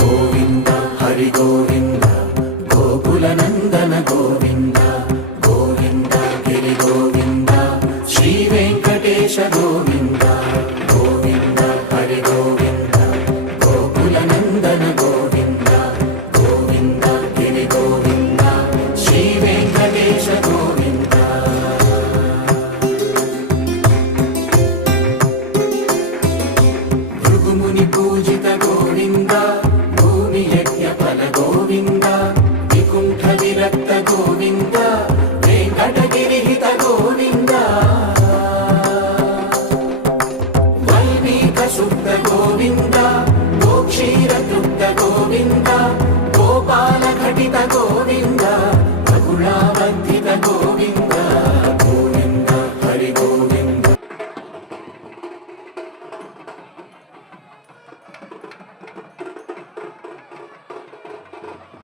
గోవింద హరి గోవింద గోకుల నందన గోవింద గోవింద గిరి గోవింద శ్రీ వెంకటేశ గోవింద గోవింద హరి గోవింద గోకుల నందన గోవింద గోవింద గిరి గోవింద శ్రీ వెంకటేశ గోవింద. భృగుముని పూజిత గోవింద భూమి యజ్ఞ ఫల గోవింద వికుంఠ విరక్త గోవింద వెంకటగిరిహిత గోవింద వల్మీక శుద్ధ గోవింద గోక్షీర తృప్త గోవింద గోపాల ఘటిత గోవింద